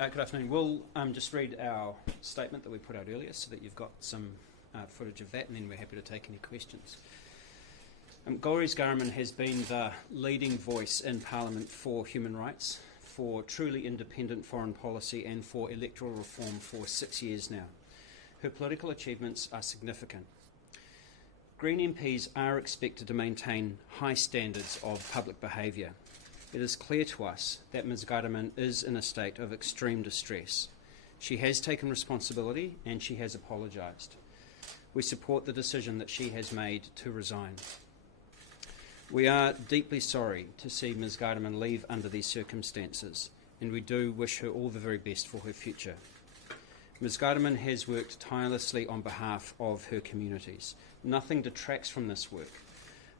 Good afternoon. We'll just read our statement that we put out earlier so that you've got some footage of that, and then we're happy to take any questions. Ghahraman has been the leading voice in Parliament for human rights, for truly independent foreign policy and for electoral reform for 6 years now. Her political achievements are significant. Green MPs are expected to maintain high standards of public behaviour. It is clear to us that Ms Ghahraman is in a state of extreme distress. She has taken responsibility and she has apologised. We support the decision that she has made to resign. We are deeply sorry to see Ms Ghahraman leave under these circumstances, and we do wish her all the very best for her future. Ms Ghahraman has worked tirelessly on behalf of her communities. Nothing detracts from this work,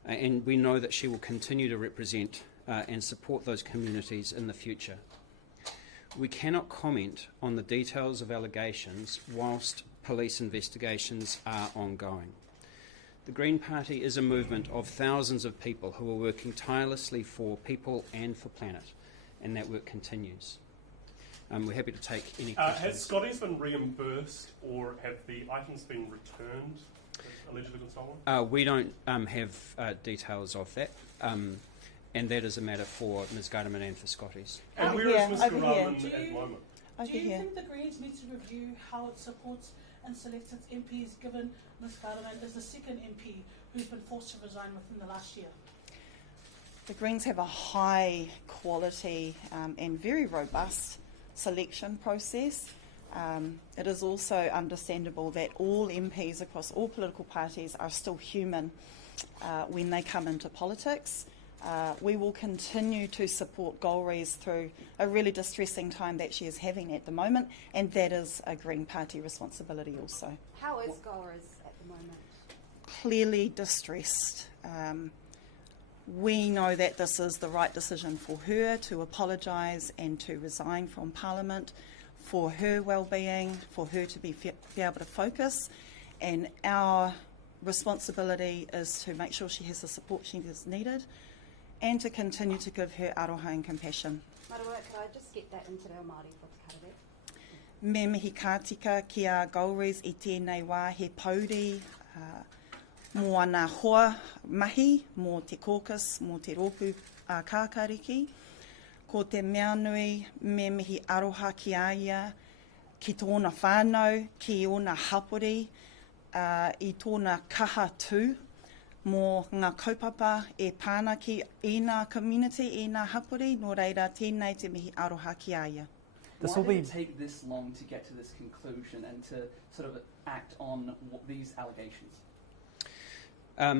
and we know that she will continue to represent and support those communities in the future. We cannot comment on the details of allegations whilst police investigations are ongoing. The Green Party is a movement of thousands of people who are working tirelessly for people and for planet, and that work continues. We're happy to take any questions. Has Scotty's been reimbursed, or have the items been returned, allegedly been stolen? We don't have details of that, and that is a matter for Ms Ghahraman and for Scotty's. And where is Ms Ghahraman at the moment? Do you think the Greens need to review how it supports and selects its MPs, given Ms Ghahraman is the second MP who's been forced to resign within the last year? The Greens have a high quality and very robust selection process. It is also understandable that all MPs across all political parties are still human when they come into politics. We will continue to support Ghahraman through a really distressing time that she is having at the moment, and that is a Green Party responsibility also. How is Ghahraman at the moment? Clearly distressed. We know that this is the right decision for her to apologise and to resign from Parliament, for her well-being, for her to be able to focus, and our responsibility is to make sure she has the support she is needed and to continue to give her aroha and compassion. Marawa, could I just get that into Reo Māori for te karere? Me mihi kātika ki a Ghahraman I tēnei wā he pauri mō ana hoa mahi, mō te caucus, mō te rōpū kākariki. Ko te mea nui, me mihi aroha ki a ia, ki tōna whānau, ki ōna hapori, I tōna kaha tū, mō ngā kaupapa e pāna ki ēnā community, ēnā hapori, nō reira tēnei te mihi aroha ki a ia. Why did it take this long to get to this conclusion and to sort of act on these allegations? I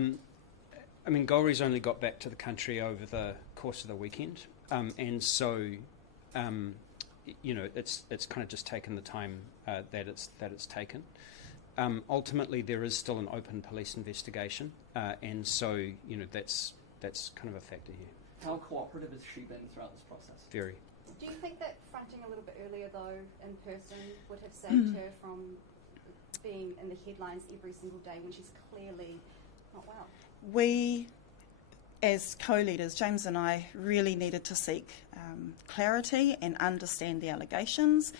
mean, Ghahraman's only got back to the country over the course of the weekend, and so, you know, it's kind of just taken the time that it's taken. Ultimately, there is still an open police investigation, and so, you know, that's kind of a factor here. How cooperative has she been throughout this process? Very. Do you think that fronting a little bit earlier, though, in person would have saved her from being in the headlines every single day when she's clearly not well? We, as co-leaders, James and I, really needed to seek clarity and understand the allegations.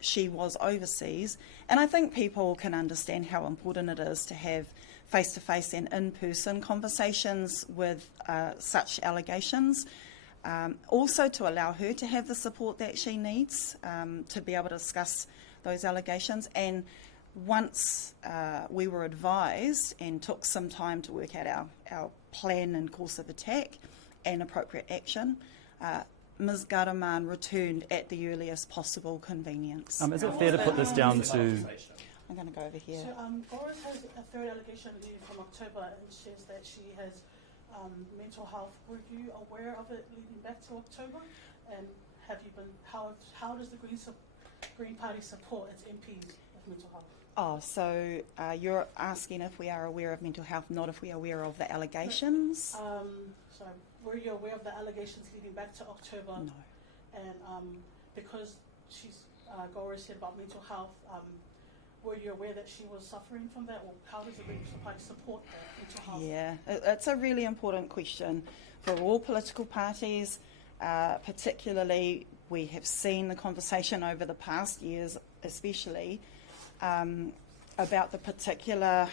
She was overseas, and I think people can understand how important it is to have face-to-face and in-person conversations with such allegations. Also to allow her to have the support that she needs to be able to discuss those allegations. And once we were advised and took some time to work out our plan and course of attack and appropriate action, Ms Ghahraman returned at the earliest possible convenience. Is it fair to put this down to... I'm going to go over here. So Ghahraman has a third allegation leading from October and says that she has mental health. Were you aware of it leading back to October? And have you been, how does the Green Party support its MPs with mental health? Oh, so you're asking if we are aware of mental health, not if we are aware of the allegations? So were you aware of the allegations leading back to October? No. And because Ghahraman said about mental health, were you aware that she was suffering from that? Or how does the Green Party support that mental health? Yeah, it's a really important question for all political parties, particularly we have seen the conversation over the past years, especially, about the particular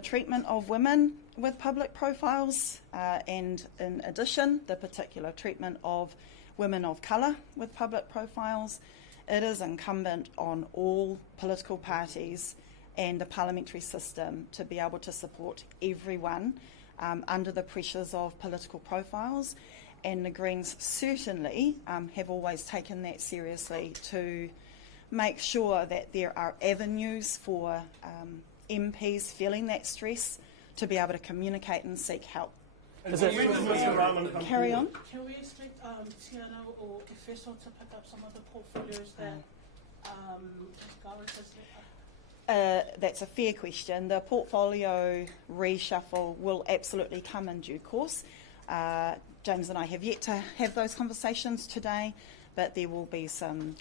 treatment of women with public profiles, and in addition, the particular treatment of women of colour with public profiles. It is incumbent on all political parties and the parliamentary system to be able to support everyone under the pressures of political profiles, and the Greens certainly have always taken that seriously to make sure that there are avenues for MPs feeling that stress to be able to communicate and seek help. And when does Mr. Rahman come Carry on. forward? Can we expect Tiana or Efeso to pick up some of the portfolios that Ghahraman has? That's a fair question. The portfolio reshuffle will absolutely come in due course. James and I have yet to have those conversations today, but there will be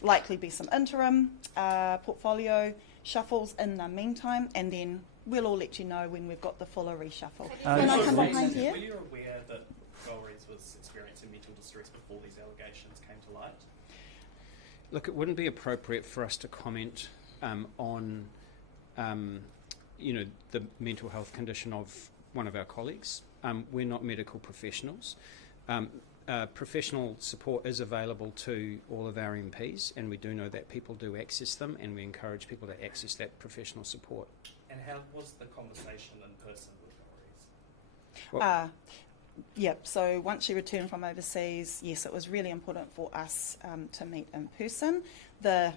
likely be some interim portfolio shuffles in the meantime, and then we'll all let you know when we've got the fuller reshuffle. Can I come behind here? Were you aware that Ghahraman was experiencing mental distress before these allegations came to light? Look, it wouldn't be appropriate for us to comment on the mental health condition of one of our colleagues. We're not medical professionals. Professional support is available to all of our MPs, and we do know that people do access them, and we encourage people to access that professional support. And how was the conversation in person with Ghahraman? So once she returned from overseas, yes, it was really important for us to meet in person. The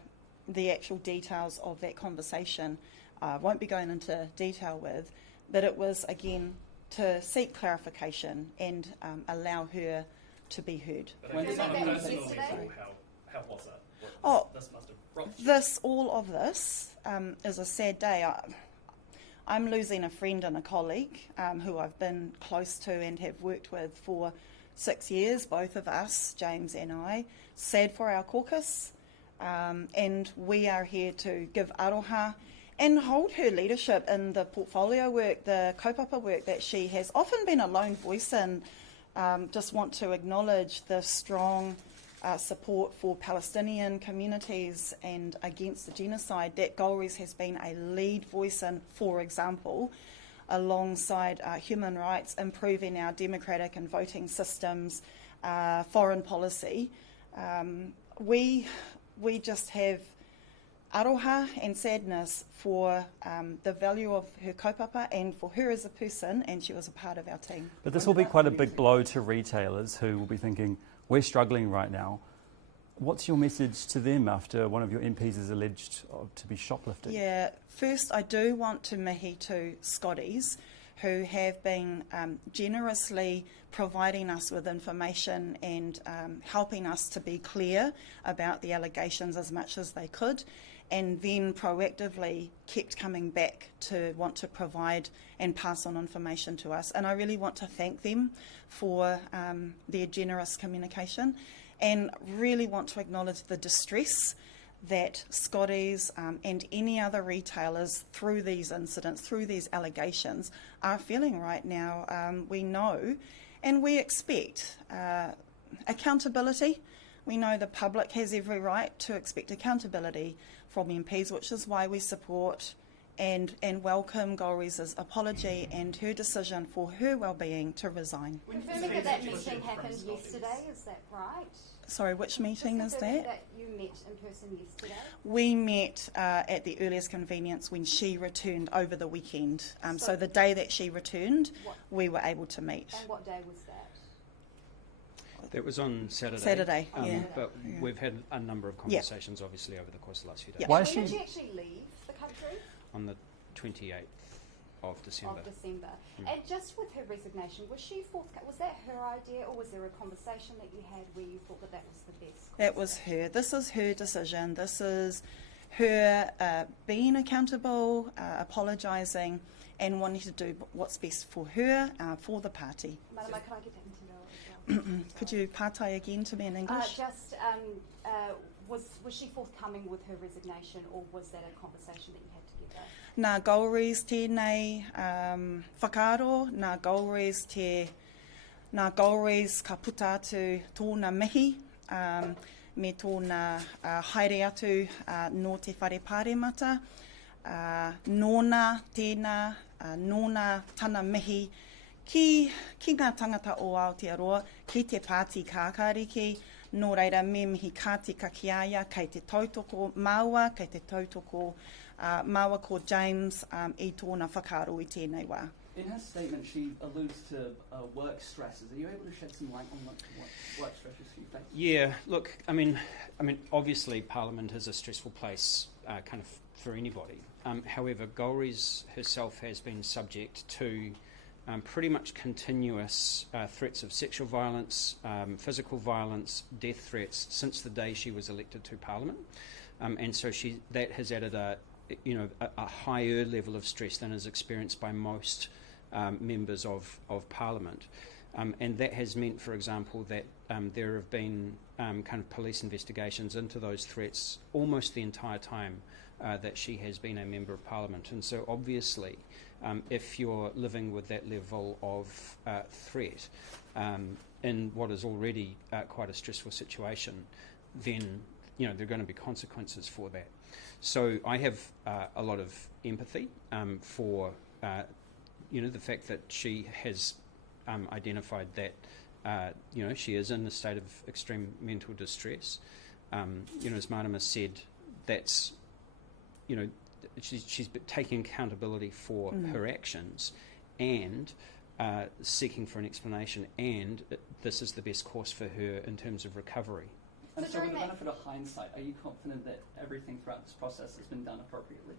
actual details of that conversation won't be going into detail with, but it was, again, to seek clarification and allow her to be heard. But When on did a that personal happen? level, Yesterday? how was it? This must have rocked you. All of this is a sad day. I'm losing a friend and a colleague who I've been close to and have worked with for 6 years, both of us, James and I. Sad for our caucus, and we are here to give aroha and hold her leadership in the portfolio work, the kaupapa work that she has often been a lone voice in. Just want to acknowledge the strong support for Palestinian communities and against the genocide that Ghahraman has been a lead voice in, for example, alongside human rights, improving our democratic and voting systems, foreign policy. We just have aroha and sadness for the value of her kaupapa and for her as a person, and she was a part of our team. But this will be quite a big blow to retailers who will be thinking, we're struggling right now. What's your message to them after one of your MPs is alleged to be shoplifting? Yeah, first I do want to mihi to Scotties, who have been generously providing us with information and helping us to be clear about the allegations as much as they could, and then proactively kept coming back to want to provide and pass on information to us. And I really want to thank them for their generous communication, and really want to acknowledge the distress that Scotties and any other retailers through these incidents, through these allegations, are feeling right now. We know and we expect accountability. We know the public has every right to expect accountability from MPs, which is why we support and welcome Ghahraman's apology and her decision for her well-being to resign. Confirming that meeting happened yesterday, is that right? Sorry, which meeting is Confirming that? that you met in person yesterday? We met at the earliest convenience when she returned over the weekend. So the day that she returned, we were able to meet. And what day was that? That was on Saturday. Saturday, yeah. But we've had a number of conversations, obviously, over the course of the last few days. Yeah. Why When is did she? she actually leave the country? On the 28th of December. And just with her resignation, was she forthcoming? Was that her idea, or was there a conversation that you had where you thought that that was the best? That was her. This is her decision. This is her being accountable, apologising, and wanting to do what's best for her, for the party. Marama, can I get that into as well? Could you pārtai again to me in English? Was she forthcoming with her resignation, or was that a conversation that you had together? Nā Ghahraman tēnei whakaaro, nā Ghahraman te Nā Galleries ka puta atu tōna mihi, me tōna haere atu no te whare pāremata, nōna tēnā, nōna tana mihi, ki ngā tangata o Aotearoa, ki te pāti kākāriki, nō reira me mihi kātika ki aia, kei te tautoko māua, kei te tautoko māua ko James I tōna whakaaro I tēnei wā. In her statement, she alludes to work stresses. Are you able to shed some light on what work stresses she faces? Yeah, look, I mean, obviously Parliament is a stressful place, kind of for anybody. However, Golriz herself has been subject to pretty much continuous threats of sexual violence, physical violence, death threats since the day she was elected to Parliament, and so that has added a higher level of stress than is experienced by most members of Parliament. And that has meant, for example, that there have been kind of police investigations into those threats almost the entire time that she has been a Member of Parliament. And so obviously, if you're living with that level of threat in what is already quite a stressful situation, then there are going to be consequences for that. So I have a lot of empathy for the fact that she has identified that she is in a state of extreme mental distress. As Marama said, that's she's taking accountability for her actions and seeking for an explanation, and this is the best course for her in terms of recovery. And so, with the benefit of hindsight, are you confident that everything throughout this process has been done appropriately?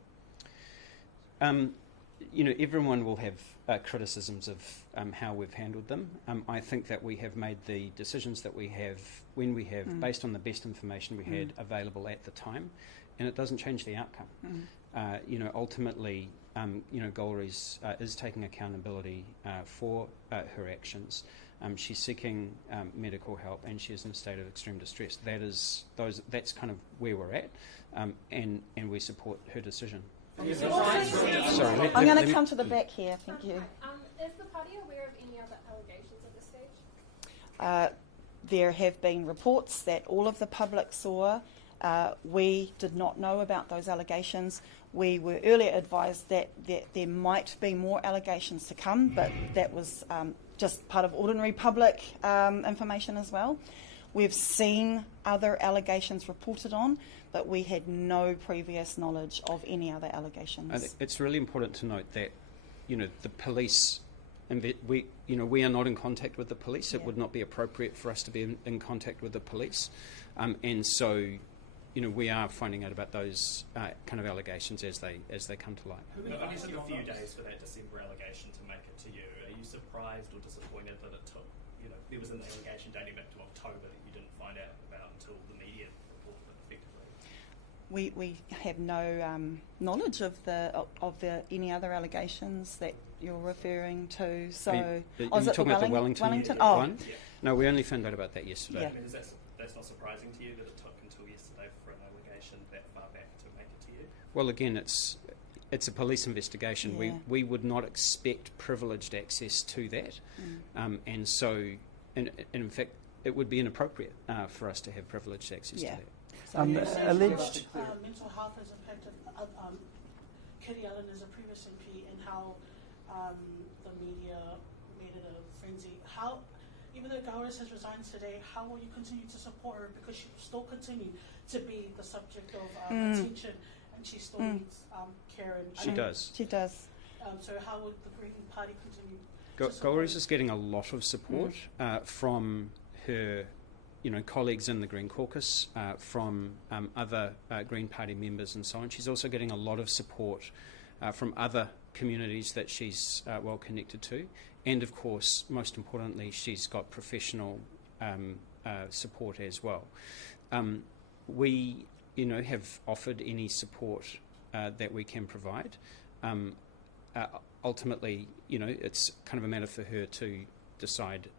Everyone will have criticisms of how we've handled them. I think that we have made the decisions that we have when we have, based on the best information we had available at the time, and it doesn't change the outcome. Ultimately, Golriz is taking accountability for her actions. She's seeking medical help, and she is in a state of extreme distress. That's kind of where we're at, and we support her decision. Sorry, I'm going to come to the back here. Thank you. Is the party aware of any other allegations at this stage? There have been reports that all of the public saw. We did not know about those allegations. We were earlier advised that there might be more allegations to come, but that was just part of ordinary public information as well. We've seen other allegations reported on, but we had no previous knowledge of any other allegations. It's really important to note that, the police, we are not in contact with the police. It would not be appropriate for us to be in contact with the police, and so, we are finding out about those kind of allegations as they come to light. It took a few days for that December allegation to make it to you. Are you surprised or disappointed that it took, there was an allegation dating back to October that you didn't find out about until the media reported it effectively? We have no knowledge of the any other allegations that you're referring to. So, are you talking about the Wellington Oh, one? Yeah. No, we only found out about that yesterday. Yeah. I mean, that's not surprising to you that it took until yesterday for an allegation that far back to make it to you? Well, again, it's a police investigation. Yeah. We would not expect privileged access to that, and so, in fact, it would be inappropriate for us to have privileged access to that. Alleged. Mental health has impacted Kitty Allen as a previous MP, and how the media made it a frenzy. How, even though Golriz has resigned today, how will you continue to support her, because she will still continue to be the subject of attention, and she still needs care. She does. She does. So how will the Green Party continue? Golriz is getting a lot of support from her colleagues in the Green Caucus, from other Green Party members and so on. She's also getting a lot of support from other communities that she's well connected to. And of course, most importantly, she's got professional support as well. We, have offered any support that we can provide. Ultimately, it's kind of a matter for her to decide,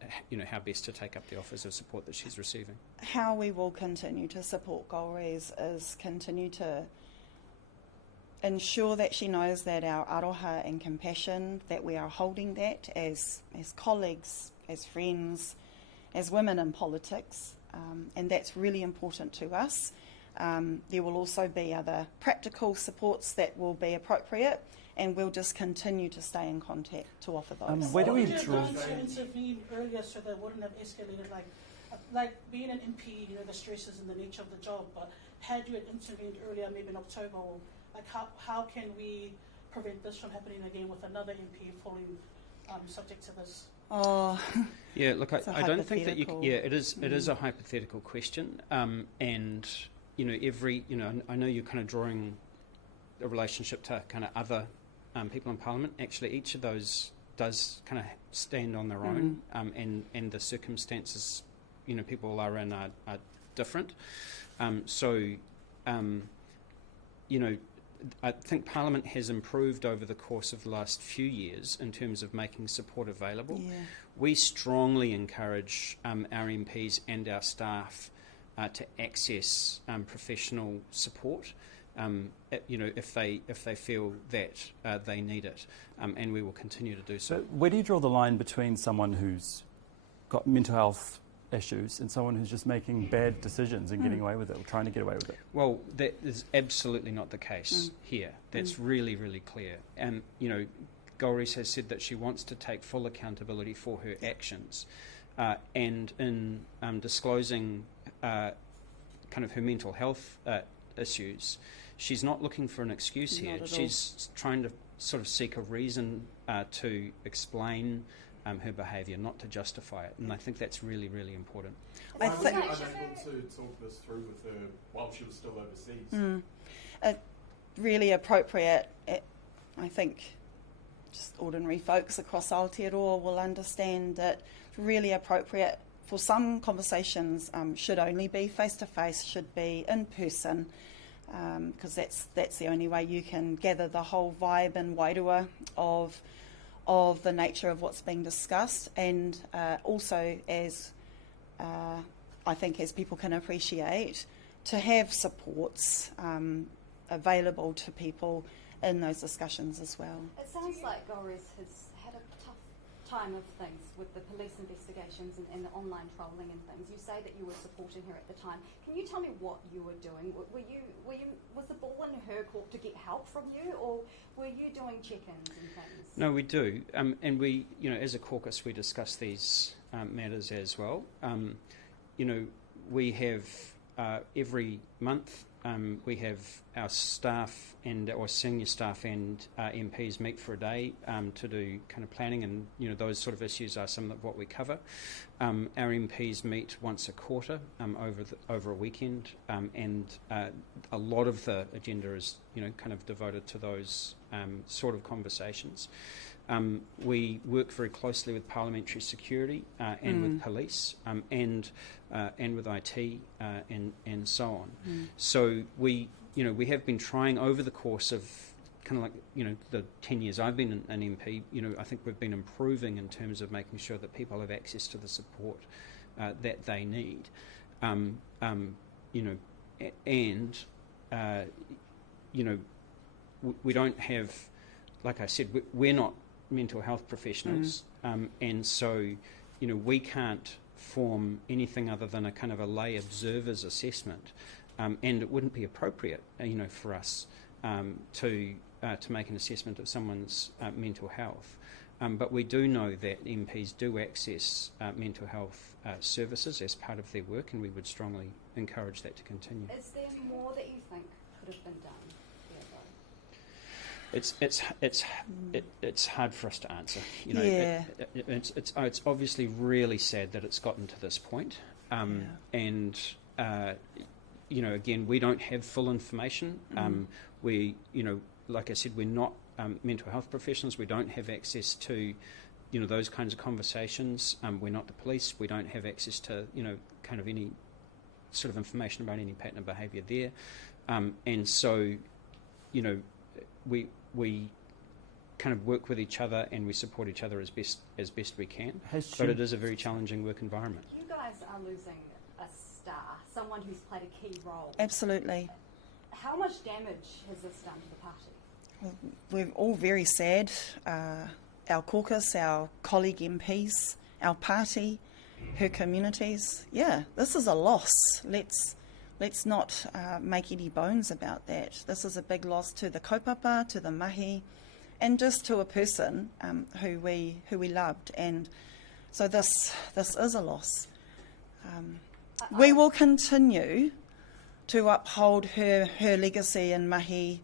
how best to take up the offers of support that she's receiving. How we will continue to support Golriz is continue to ensure that she knows that our aroha and compassion, that we are holding that as colleagues as friends, as women in politics, and that's really important to us. There will also be other practical supports that will be appropriate, and we'll just continue to stay in contact to offer those. Where do we What would you draw? have done to intervene earlier so that wouldn't have escalated? Like being an MP, the stresses and the nature of the job. But had you intervened earlier, maybe in October, or how can we prevent this from happening again with another MP falling subject to this? Oh, Yeah, look, I don't think that you. hypothetical. Yeah, it is a hypothetical question, and I know you're kind of drawing a relationship to kind of other people in Parliament. Actually, each of those does kind of stand on their own, and the circumstances people are in are different. I think Parliament has improved over the course of the last few years in terms of making support available. Yeah. We strongly encourage our MPs and our staff to access professional support, if they feel that they need it, and we will continue to do so. So where do you draw the line between someone who's got mental health issues and someone who's just making bad decisions and getting away with it, or trying to get away with it? Well, that is absolutely not the case here. That's really, really clear. And, Ghahraman has said that she wants to take full accountability for her actions. And in disclosing kind of her mental health issues, she's not looking for an excuse here. She's trying to sort of seek a reason to explain her behaviour, not to justify it, and I think that's really, really important. I Why was think you unable to talk this through with her while she was still overseas? really appropriate. I think just ordinary folks across Aotearoa will understand that really appropriate for some conversations should only be face-to-face, should be in person, because that's the only way you can gather the whole vibe and wairua of the nature of what's being discussed, and also as I think as people can appreciate, to have supports available to people in those discussions as well. It sounds like Ghahraman has had a tough time of things with the police investigations and the online trolling and things. You say that you were supporting her at the time. Can you tell me what you were doing? Was the ball in her court to get help from you, or were you doing check-ins and things? No, we do, and we, as a caucus, we discuss these matters as well. We have every month we have our staff and our senior staff and MPs meet for a day to do kind of planning, and those sort of issues are some of what we cover. Our MPs meet once a quarter over a weekend, and a lot of the agenda is kind of devoted to those sort of conversations. We work very closely with parliamentary security and with police and with IT and so on. So we have been trying over the course of kind of like the 10 years I've been an MP. I think we've been improving in terms of making sure that people have access to the support that they need. We don't have, like I said, we're not mental health professionals, and so we can't form anything other than a kind of a lay observer's assessment, and it wouldn't be appropriate for us to make an assessment of someone's mental health. But we do know that MPs do access mental health services as part of their work, and we would strongly encourage that to continue. Is there more that you think could have been done there, though? It's hard for us to answer. Yeah. It's obviously really sad that it's gotten to this point, and again, we don't have full information. We like I said, we're not mental health professionals. We don't have access to those kinds of conversations. We're not the police. We don't have access to kind of any sort of information about any pattern of behaviour there, and so we kind of work with each other and we support each other as best we can. But it is a very challenging work environment. You guys are losing a star, someone who's played a key role. Absolutely. How much damage has this done to the party? We're all very sad. Our caucus, our colleague MPs, our party, her communities. Yeah, this is a loss. Let's not make any bones about that. This is a big loss to the kaupapa, to the mahi, and just to a person who we loved. And so this is a loss. We will continue to uphold her legacy in mahi,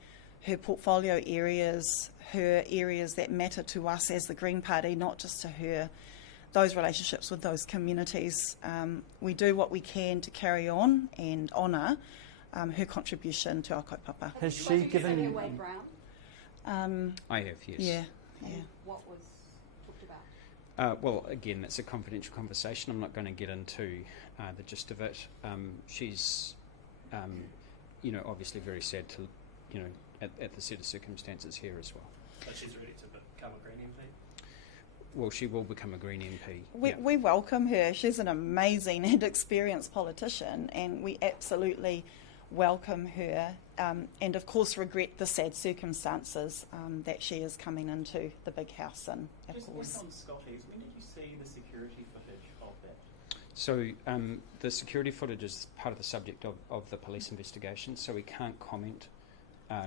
her portfolio areas, her areas that matter to us as the Green Party, not just to her, those relationships with those communities. We do what we can to carry on and honour her contribution to our kaupapa. Has she given... Wade Brown? I have, yes. Yeah. And what was talked about? Well, again, that's a confidential conversation. I'm not going to get into the gist of it. She's, obviously very sad to, at the set of circumstances here as well. But she's ready to become a Green MP? Well, she will become a Green MP. We welcome her. She's an amazing and experienced politician, and we absolutely welcome her, and of course regret the sad circumstances that she is coming into the big house in, of course. Just on Scotty's, when did you see the security footage of that? So the security footage is part of the subject of the police investigation, so we can't comment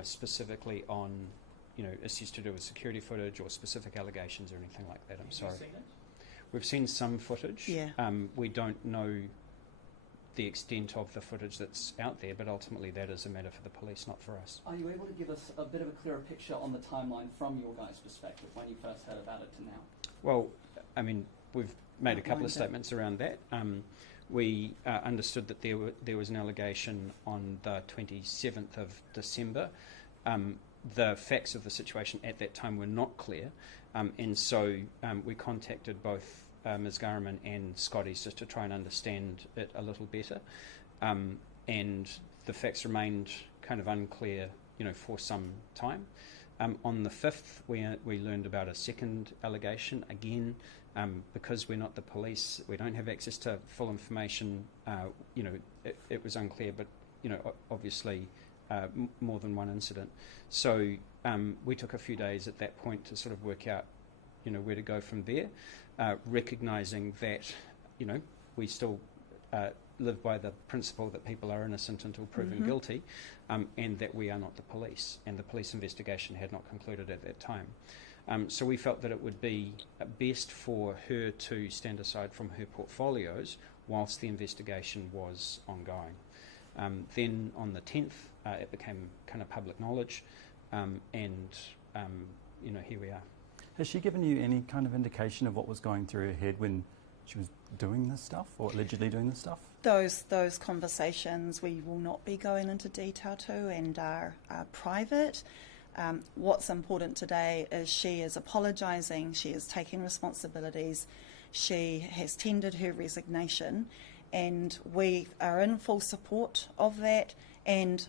specifically on, issues to do with security footage or specific allegations or anything like that. I'm sorry. Have you seen it? We've seen some footage. Yeah. We don't know the extent of the footage that's out there, but ultimately that is a matter for the police, not for us. Are you able to give us a bit of a clearer picture on the timeline from your guys' perspective when you first heard about it to now? Well, I mean, we've made a couple of statements around that. We understood that there was an allegation on the 27th of December. The facts of the situation at that time were not clear, and so we contacted both Ms Ghahraman and Scotty's just to try and understand it a little better, and the facts remained kind of unclear, for some time. On the 5th, we learned about a second allegation. Again, because we're not the police, we don't have access to full information. It was unclear, but obviously more than one incident. So we took a few days at that point to sort of work out, where to go from there. Recognising that, we still live by the principle that people are innocent until proven guilty, and that we are not the police, and the police investigation had not concluded at that time. So we felt that it would be best for her to stand aside from her portfolios whilst the investigation was ongoing. Then on the 10th, it became kind of public knowledge, and here we are. Has she given you any kind of indication of what was going through her head when she was doing this stuff, or allegedly doing this stuff? Those conversations we will not be going into detail to and are private. What's important today is she is apologising, she is taking responsibilities, she has tendered her resignation, and we are in full support of that and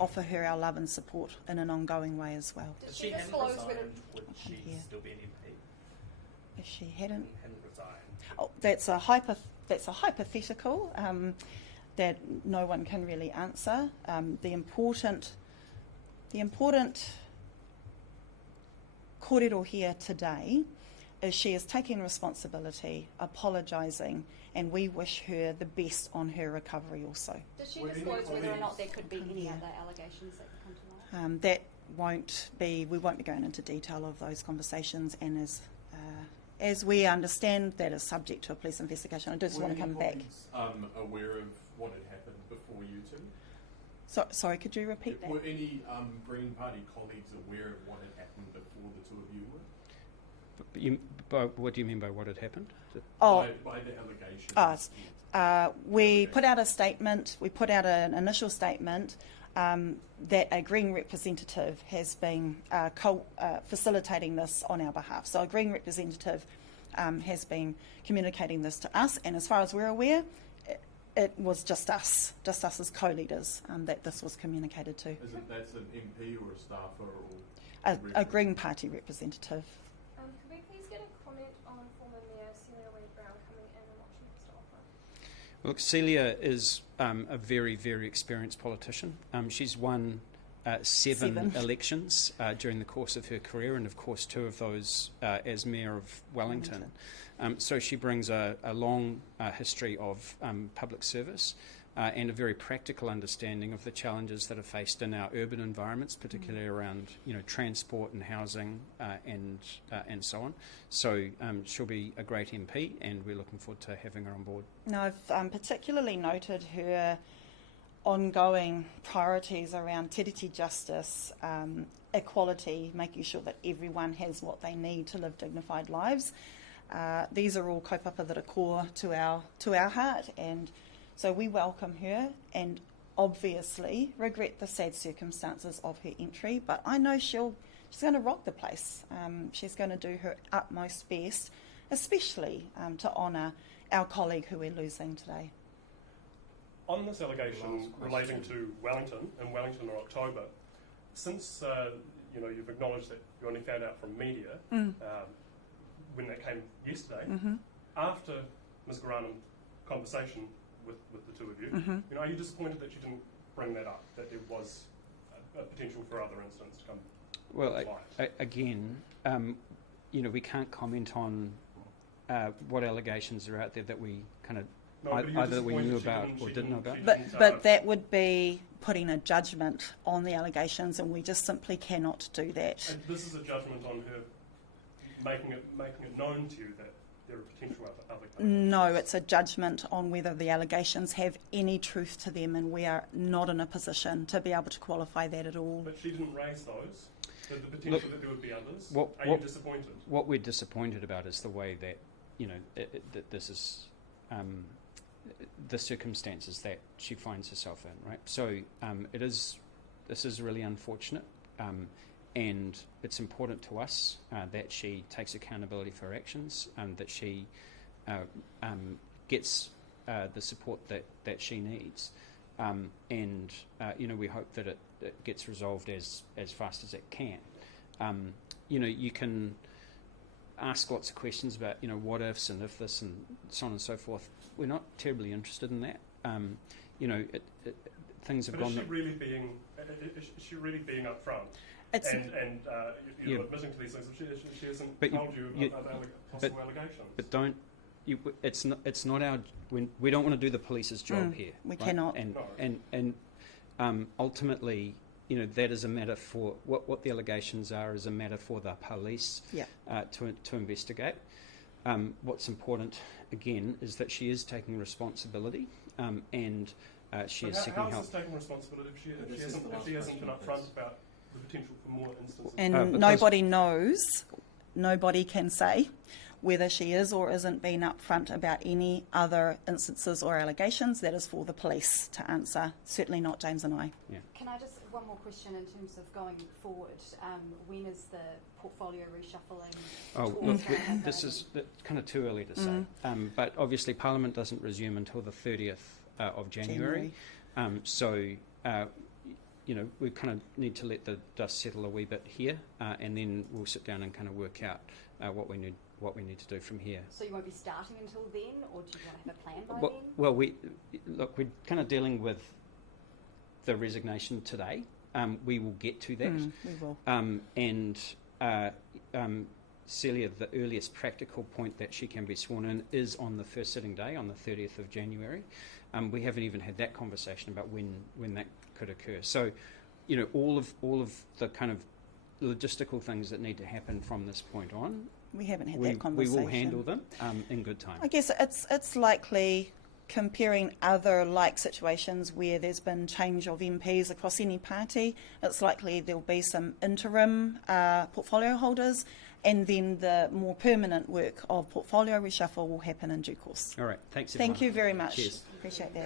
offer her our love and support in an ongoing way as well. Did If she she hadn't disclose resigned, whether... would she Yeah. still be an MP? If she hadn't, Hadn't resigned. oh, that's a hypothetical that no one can really answer. The important kōrero here today is she is taking responsibility, apologising, and we wish her the best on her recovery also. Did she Were any disclose whether or not colleagues- there could be any Yeah. other allegations that could come to light? That we won't be going into detail of those conversations, and as we understand, that is subject to a police investigation. I just want to come back. Aware of what had happened before you two? Sorry, could you repeat that? Were any Green Party colleagues aware of what had happened before the two of you were? What do you mean by what had happened? By the allegations. We put out a statement. We put out an initial statement that a Green representative has been facilitating this on our behalf. So a Green representative has been communicating this to us, and as far as we're aware, it was just us as co-leaders that this was communicated to. That's an MP or a staffer or A Green Party representative. Could we please get a comment on former Mayor Celia Wade Brown coming in and what she has to offer? Look, Celia is a very, very experienced politician. She's won seven elections during the course of her career, and of course 2 of those as Mayor of Wellington. So she brings a long history of public service and a very practical understanding of the challenges that are faced in our urban environments, particularly around transport and housing and so on. So she'll be a great MP, and we're looking forward to having her on board. Now, I've particularly noted her ongoing priorities around tiriti justice, equality, making sure that everyone has what they need to live dignified lives. These are all kaupapa that are core to our heart, and so we welcome her, and obviously regret the sad circumstances of her entry, but I know she's going to rock the place. She's going to do her utmost best, especially to honour our colleague who we're losing today. On this allegation relating to Wellington, in Wellington or October, since you've acknowledged that you only found out from media when that came yesterday, after Ms. Ghahraman's conversation with the 2 of you, are you disappointed that you didn't bring that up, that there was a potential for other incidents to come? Well, again, we can't comment on what allegations are out there that we kind of either we knew about or didn't know about. But that would be putting a judgment on the allegations, and we just simply cannot do that. And this is a judgment on her making it known to you that there are potential other claims? No, it's a judgment on whether the allegations have any truth to them, and we are not in a position to be able to qualify that at all. But she didn't raise those. The potential that there would be others. Are you disappointed? What we're disappointed about is the way that that this is the circumstances that she finds herself in. Right. So this is really unfortunate. And it's important to us that she takes accountability for her actions, that she gets the support that she needs, and we hope that it gets resolved as fast as it can. You can ask lots of questions about what ifs and if this and so on and so forth. We're not terribly interested in that. Things have gone. Is she really being upfront? And admitting to these things, she hasn't told you about possible allegations. But don't. It's not our. We don't want to do the police's job here. We cannot. And ultimately, that is a matter for what the allegations are is a matter for the police to investigate. What's important again is that she is taking responsibility and she is seeking help. How is this taking responsibility if she hasn't been upfront about the potential for more instances? And nobody knows, nobody can say whether she is or isn't being upfront about any other instances or allegations. That is for the police to answer, certainly not James and I. Yeah. Can I just, one more question in terms of going forward, when is the portfolio reshuffling? This is kind of too early to say, but obviously Parliament doesn't resume until the 30th of January. We kind of need to let the dust settle a wee bit here, and then we'll sit down and kind of work out what we need to do from here. So you won't be starting until then, or do you want to have a plan by then? Well, we're kind of dealing with the resignation today. We will get to that. We will. Celia, the earliest practical point that she can be sworn in is on the first sitting day, on the 30th of January. We haven't even had that conversation about when that could occur. So, all of the kind of logistical things that need to happen from this point on, we haven't had that conversation. We will handle them in good time. I guess it's likely, comparing other like situations where there's been change of MPs across any party, it's likely there'll be some interim portfolio holders, and then the more permanent work of portfolio reshuffle will happen in due course. All right, thanks everyone. Thank you very much. Cheers. Appreciate that.